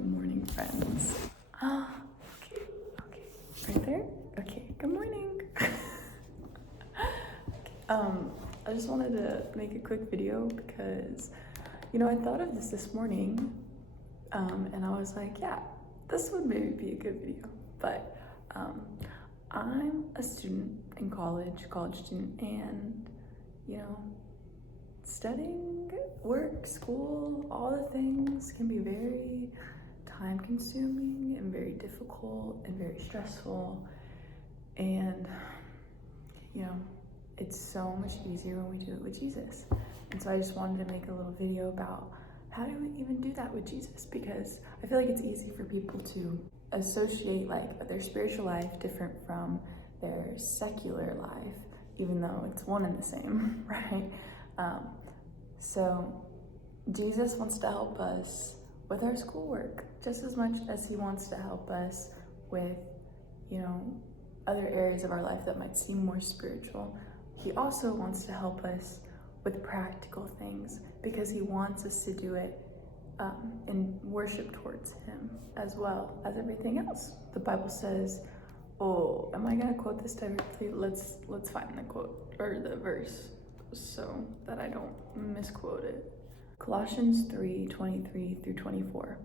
Good morning, friends. Okay. Right there? Okay, good morning. I just wanted to make a quick video because, I thought of this morning, and I was like, yeah, this would maybe be a good video. But I'm a student in college student, and, studying, work, school, all the things can be very time consuming and very difficult and very stressful. And, it's so much easier when we do it with Jesus. And so I just wanted to make a little video about how do we even do that with Jesus? Because I feel like it's easy for people to associate like their spiritual life different from their secular life, even though it's one and the same, right? So Jesus wants to help us with our schoolwork just as much as he wants to help us with, other areas of our life that might seem more spiritual. He also wants to help us with practical things because he wants us to do it in worship towards him as well as everything else. The Bible says, am I gonna quote this directly? Let's find the quote or the verse so that I don't misquote it. Colossians 3:23-24.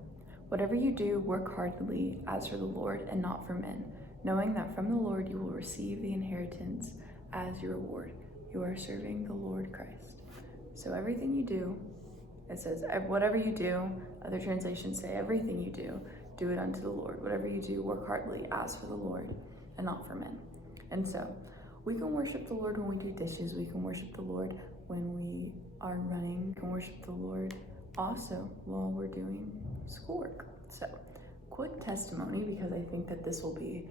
Whatever you do, work heartily as for the Lord and not for men, knowing that from the Lord you will receive the inheritance as your reward. You are serving the Lord Christ. So everything you do, it says, whatever you do, other translations say everything you do it unto the Lord. Whatever you do, work heartily as for the Lord and not for men. And so we can worship the Lord when we do dishes. We can worship the Lord when we are running. We can worship the Lord also while we're doing schoolwork. So quick testimony, because I think that this will be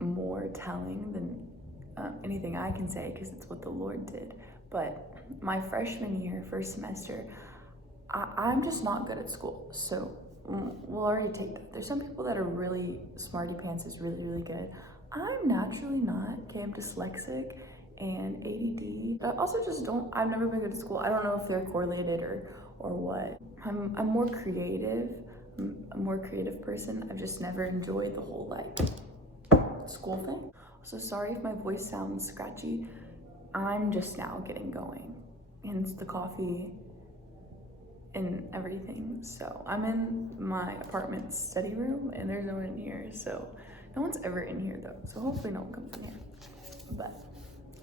more telling than anything I can say, because it's what the Lord did. But my freshman year, first semester, I'm just not good at school. So we'll already take that. There's some people that are really smarty pants, is really, really good. I'm naturally not. Okay, I'm dyslexic and ADD. I also just I've never been good at school. I don't know if they're correlated or what. I'm more creative. I'm a more creative person. I've just never enjoyed the whole school thing. So sorry if my voice sounds scratchy. I'm just now getting going. And it's the coffee and everything. So I'm in my apartment study room and there's no one in here. So no one's ever in here though. So hopefully no one comes in here. But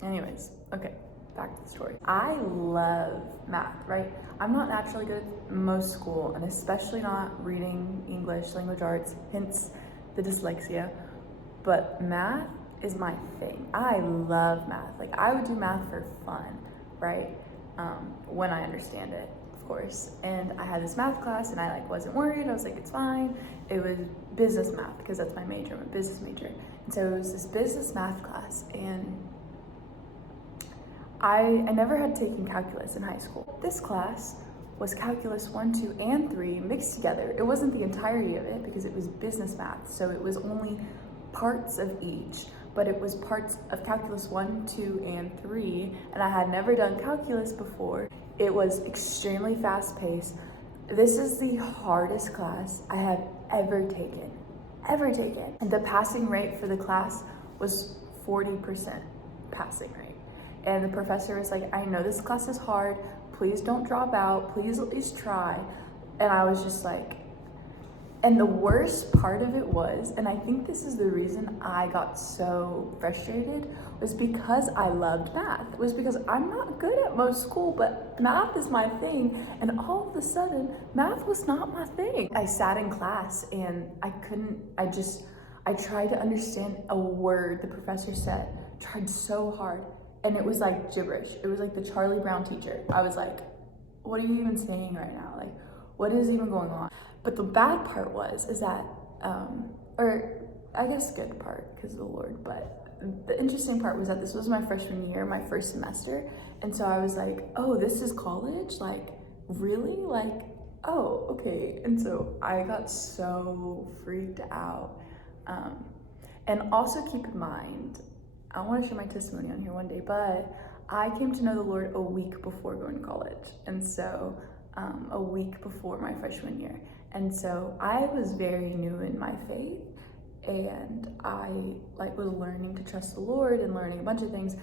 anyways, okay, back to the story. I love math, right? I'm not naturally good at most school, and especially not reading, English, language arts, hence the dyslexia. But math is my thing. I love math. Like, I would do math for fun, right? When I understand it, of course. And I had this math class and I wasn't worried. I was like, it's fine. It was business math because that's my major. I'm a business major. And so it was this business math class, and I never had taken calculus in high school. This class was calculus 1, 2, and 3 mixed together. It wasn't the entirety of it because it was business math. So it was only parts of each, but it was parts of calculus 1, 2, and 3, and I had never done calculus before. It was extremely fast-paced. This is the hardest class I have ever taken. And the passing rate for the class was 40% passing rate. And the professor was like, I know this class is hard, please don't drop out, please at least try. And I was just like, and the worst part of it was, and I think this is the reason I got so frustrated, was because I loved math. It was because I'm not good at most school, but math is my thing. And all of a sudden, math was not my thing. I sat in class and I tried to understand a word the professor said, tried so hard. And it was like gibberish. It was like the Charlie Brown teacher. I was like, what are you even saying right now? Like, what is even going on? But the bad part is that, or I guess good part because of the Lord, but the interesting part was that this was my freshman year, my first semester. And so I was like, oh, this is college? Like, really? Like, oh, okay. And so I got so freaked out. And also keep in mind, I want to share my testimony on here one day, but I came to know the Lord a week before going to college. And so a week before my freshman year. And so I was very new in my faith, and I was learning to trust the Lord and learning a bunch of things,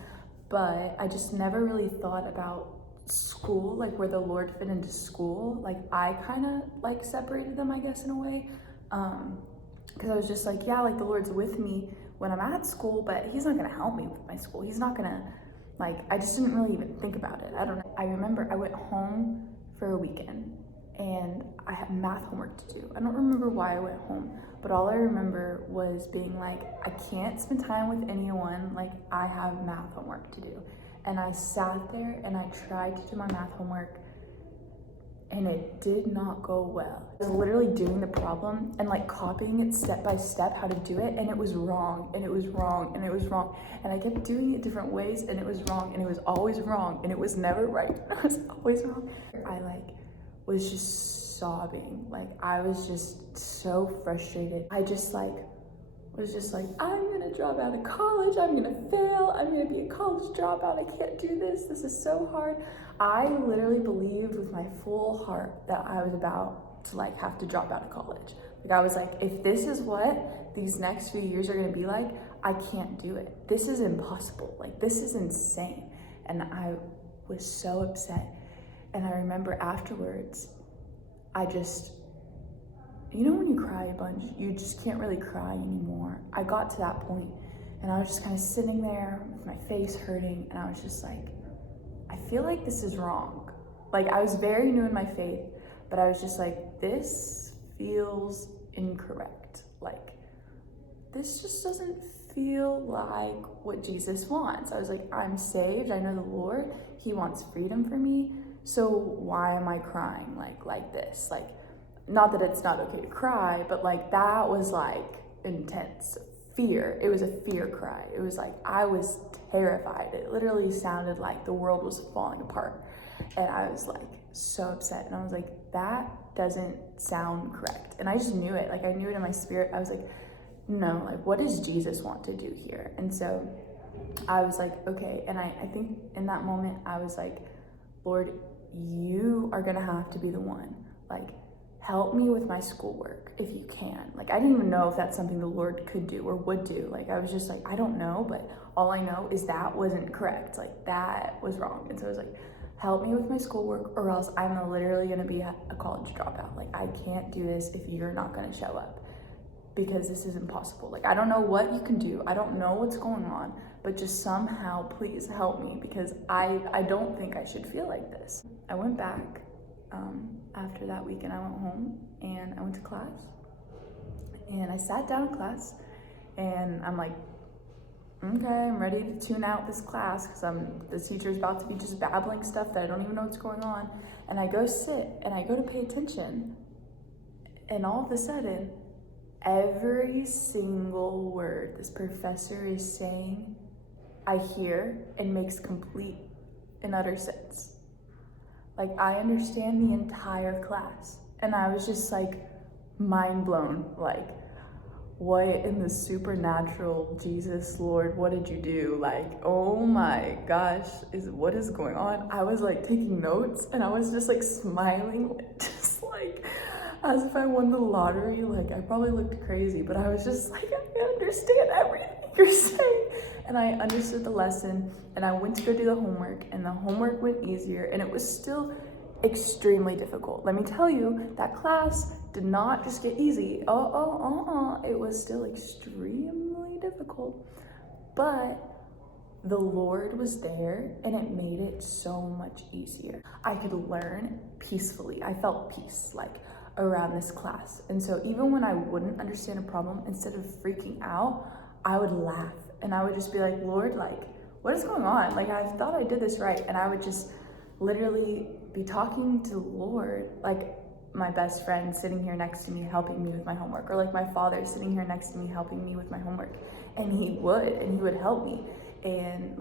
but I just never really thought about school, like where the Lord fit into school. Like I kind of separated them, I guess, in a way, because I was just like, yeah, like the Lord's with me when I'm at school, but he's not gonna help me with my school. He's not gonna, I just didn't really even think about it. I don't know. I remember I went home for a weekend and I had math homework to do. I don't remember why I went home, but all I remember was being like, I can't spend time with anyone, like I have math homework to do. And I sat there and I tried to do my math homework and it did not go well. I was literally doing the problem and copying it step by step how to do it, and it was wrong, and it was wrong, and it was wrong. And I kept doing it different ways and it was wrong, and it was always wrong, and it was never right. It was always wrong. I was just sobbing. I was just so frustrated. I just was just like, I'm gonna drop out of college, I'm gonna fail, I'm gonna be a college dropout, I can't do this is so hard. I literally believed with my full heart that I was about to have to drop out of college. I was like, if this is what these next few years are gonna be like, I can't do it. This is impossible, this is insane. And I was so upset. And I remember afterwards, you know when you cry a bunch, you just can't really cry anymore. I got to that point and I was just kind of sitting there with my face hurting, and I was just like, I feel like this is wrong. I was very new in my faith, but I was just like, this feels incorrect. This just doesn't feel like what Jesus wants. I was like, I'm saved, I know the Lord, he wants freedom for me, so why am I crying like this? Not that it's not okay to cry, but that was intense fear. It was a fear cry. It was I was terrified. It literally sounded like the world was falling apart. And I was so upset. And I was like, that doesn't sound correct. And I just knew it. I knew it in my spirit. I was like, no, what does Jesus want to do here? And so I was like, okay. And I think in that moment, I was like, Lord, you are gonna have to be the one. Help me with my schoolwork if you can. I didn't even know if that's something the Lord could do or would do. I was just I don't know, but all I know is that wasn't correct. That was wrong. And so I was like, help me with my schoolwork or else I'm literally gonna be a college dropout. I can't do this if you're not gonna show up, because this is impossible. I don't know what you can do. I don't know what's going on, but just somehow please help me, because I don't think I should feel like this. I went back. After that weekend, I went home and I went to class, and I sat down in class, and I'm like, okay, I'm ready to tune out this class because the teacher's about to be just babbling stuff that I don't even know what's going on. And I go sit and I go to pay attention, and all of a sudden, every single word this professor is saying, I hear and makes complete and utter sense. I understand the entire class. And I was just mind blown. What in the supernatural, Jesus, Lord, what did you do? Oh my gosh, what is going on? I was taking notes, and I was just smiling, just as if I won the lottery. I probably looked crazy, but I was just I understand everything you're saying. And I understood the lesson, and I went to go do the homework, and the homework went easier, and it was still extremely difficult. Let me tell you, that class did not just get easy. It was still extremely difficult, but the Lord was there, and it made it so much easier. I could learn peacefully. I felt peace around this class. And so even when I wouldn't understand a problem, instead of freaking out, I would laugh, and I would just be like, Lord, what is going on? I thought I did this right. And I would just literally be talking to the Lord, my best friend sitting here next to me helping me with my homework, or my father sitting here next to me helping me with my homework. And he would help me. And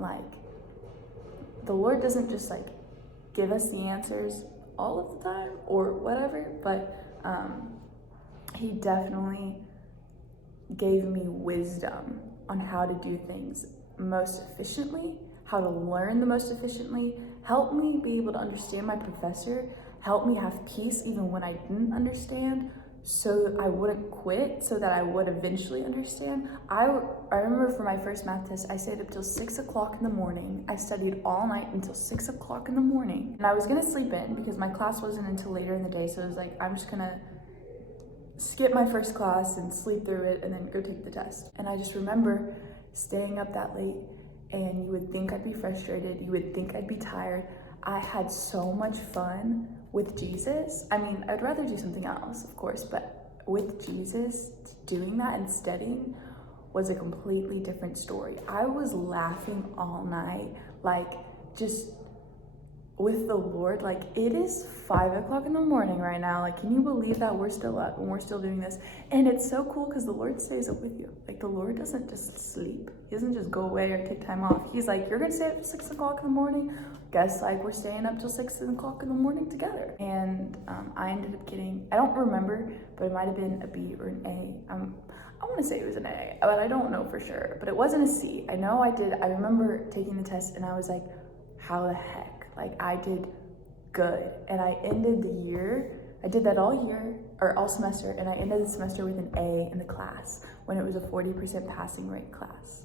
the Lord doesn't just give us the answers all of the time or whatever, but he definitely gave me wisdom on how to do things most efficiently, how to learn the most efficiently, helped me be able to understand my professor, help me have peace even when I didn't understand, so I wouldn't quit, so that I would eventually understand. I remember for my first math test, I stayed up till 6 o'clock in the morning. I studied all night until 6 o'clock in the morning. And I was gonna sleep in because my class wasn't until later in the day. So it was like, I'm just gonna skip my first class and sleep through it and then go take the test. And I just remember staying up that late, and you would think I'd be frustrated. You would think I'd be tired. I had so much fun with Jesus. I mean, I'd rather do something else, of course, but with Jesus, doing that and studying was a completely different story. I was laughing all night, like just with the Lord. Like, it is 5 o'clock in the morning right now. Like, can you believe that we're still up and we're still doing this? And it's so cool because the Lord stays up with you. Like, the Lord doesn't just sleep. He doesn't just go away or take time off. He's like, you're gonna stay up till 6 o'clock in the morning. Guess like we're staying up till 6 o'clock in the morning together. And I ended up getting, I don't remember, but it might have been a B or an A. I want to say it was an A, but I don't know for sure. But it wasn't a C. I know I did. I remember taking the test and I was like, how the heck? Like, I did good. And I ended the year, I did that all year, or all semester, and I ended the semester with an A in the class when it was a 40% passing rate class.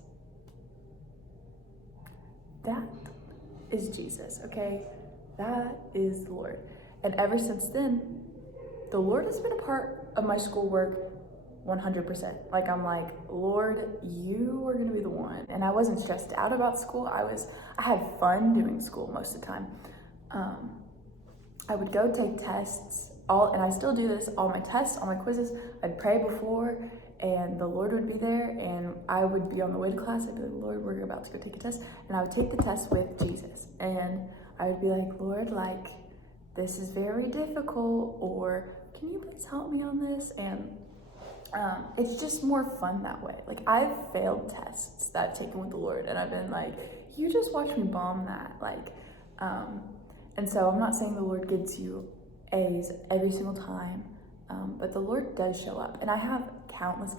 That is Jesus, okay? That is the Lord. And ever since then, the Lord has been a part of my schoolwork 100%. Like, I'm like, Lord, you are gonna be the one. And I wasn't stressed out about school. I had fun doing school most of the time. I would go take tests, and I still do this, all my tests, all my quizzes, I'd pray before, and the Lord would be there, and I would be on the way to class. I'd be like, Lord, we're about to go take a test. And I would take the test with Jesus. And I would be like, Lord, like, this is very difficult, or can you please help me on this? And it's just more fun that way. Like, I've failed tests that I've taken with the Lord, and I've been like, you just watch me bomb that. Like, and so I'm not saying the Lord gives you A's every single time, but the Lord does show up. And I have countless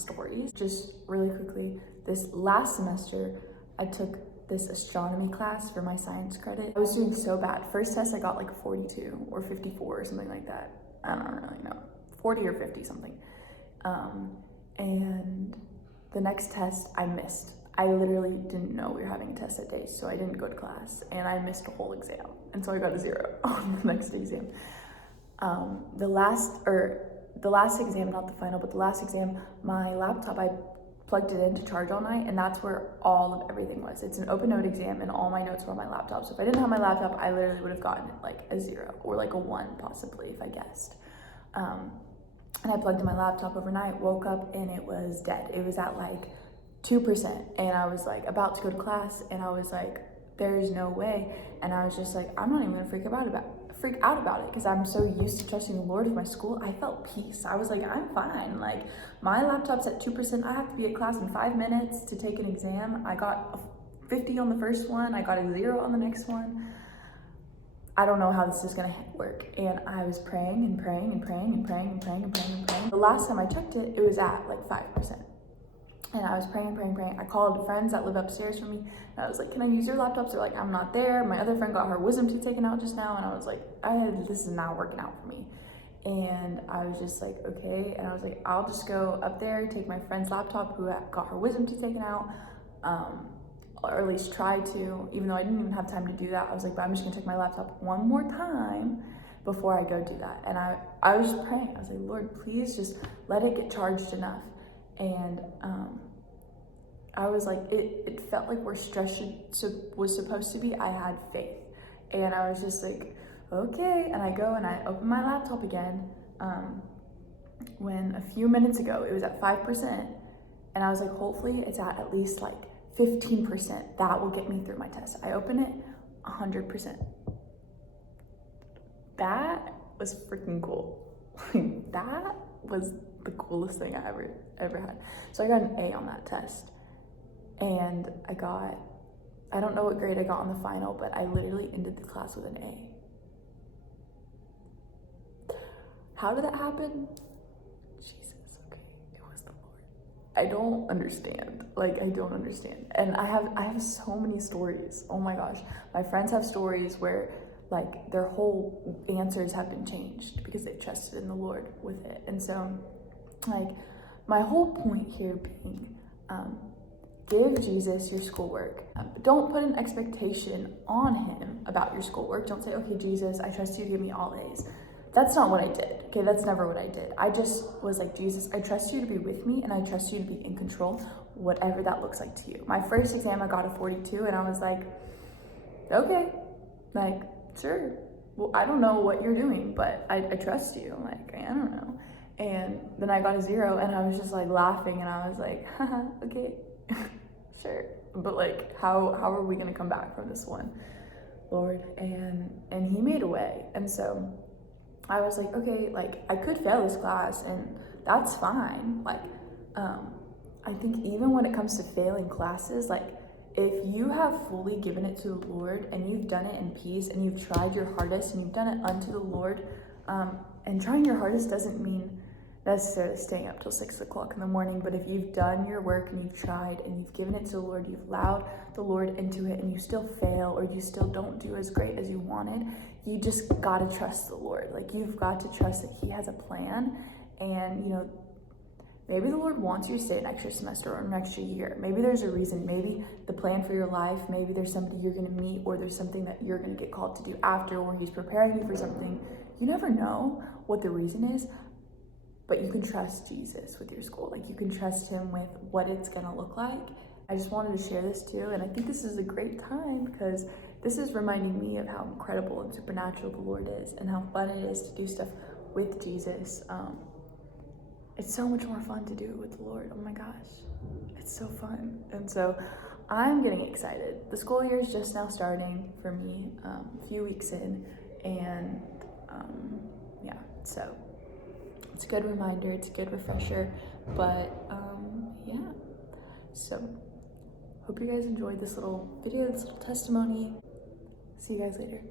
stories. Just really quickly, this last semester, I took this astronomy class for my science credit. I was doing so bad. First test, I got like 42 or 54 or something like that. I don't really know. 40 or 50 something. And the next test I missed. I literally didn't know we were having a test that day, so I didn't go to class, and I missed a whole exam. And so I got a 0 on the next exam. The last exam, not the final, but the last exam, my laptop, I plugged it in to charge all night, and that's where all of everything was. It's an open note exam, and all my notes were on my laptop. So if I didn't have my laptop, I literally would have gotten like a 0 or like a 1 possibly if I guessed. And I plugged in my laptop overnight, woke up, and it was dead. It was at like 2%. And I was like about to go to class, and I was like, there's no way. And I was just like, I'm not even gonna freak out about it because I'm so used to trusting the Lord with my school. I felt peace. I was like, I'm fine. Like, my laptop's at 2%. I have to be at class in 5 minutes to take an exam. I got a 50 on the first one. I got a 0 on the next one. I don't know how this is gonna work. And I was praying and praying and praying and praying and praying and praying and praying. The last time I checked it, it was at like 5%. And I was praying. I called friends that live upstairs from me, and I was like, can I use your laptops? They're like, I'm not there. My other friend got her wisdom teeth taken out just now, and I was like, this is not working out for me. And I was just like, okay. And I was like, I'll just go up there, take my friend's laptop who got her wisdom teeth taken out, or at least try to, even though I didn't even have time to do that. I was like, but I'm just gonna take my laptop one more time before I go do that. And I was just praying. I was like, Lord, please just let it get charged enough. And I was like, it felt like where stress was supposed to be. I had faith. And I was just like, okay. And I go and I open my laptop again, when a few minutes ago it was at 5%. And I was like, hopefully it's at least like 15%. That will get me through my test. I open it, 100%. That was freaking cool. That was the coolest thing I ever had. So I got an A on that test. And I don't know what grade I got on the final, but I literally ended the class with an A. How did that happen? Jesus, okay, it was the Lord. I don't understand. Like, I don't understand. And I have so many stories. Oh my gosh. My friends have stories where like their whole answers have been changed because they've trusted in the Lord with it. And so, like, my whole point here being, give Jesus your schoolwork. Don't put an expectation on him about your schoolwork. Don't say, okay, Jesus, I trust you to give me all A's. That's not what I did. Okay, that's never what I did. I just was like, Jesus, I trust you to be with me and I trust you to be in control, whatever that looks like to you. My first exam, I got a 42 and I was like, okay, like, sure. Well, I don't know what you're doing, but I trust you. I'm like, I don't know. And then I got a 0 and I was just like laughing and I was like, haha, okay, sure. But like, how are we gonna come back from this one, Lord? And he made a way. And so I was like, okay, like I could fail this class and that's fine. Like, I think even when it comes to failing classes, like if you have fully given it to the Lord and you've done it in peace and you've tried your hardest and you've done it unto the Lord, and trying your hardest doesn't mean necessarily staying up till 6 o'clock in the morning, but if you've done your work and you've tried and you've given it to the Lord, you've allowed the Lord into it and you still fail or you still don't do as great as you wanted, you just gotta trust the Lord. Like, you've got to trust that he has a plan. And you know, maybe the Lord wants you to stay an extra semester or an extra year. Maybe there's a reason. Maybe the plan for your life, maybe there's somebody you're gonna meet, or there's something that you're gonna get called to do after, or he's preparing you for something. You never know what the reason is, but you can trust Jesus with your school. Like, you can trust him with what it's gonna look like. I just wanted to share this too, and I think this is a great time because this is reminding me of how incredible and supernatural the Lord is and how fun it is to do stuff with Jesus. It's so much more fun to do it with the Lord. Oh my gosh, it's so fun. And so I'm getting excited. The school year is just now starting for me, a few weeks in, and yeah, so it's a good reminder, it's a good refresher, but yeah. So hope you guys enjoyed this little video, this little testimony. See you guys later.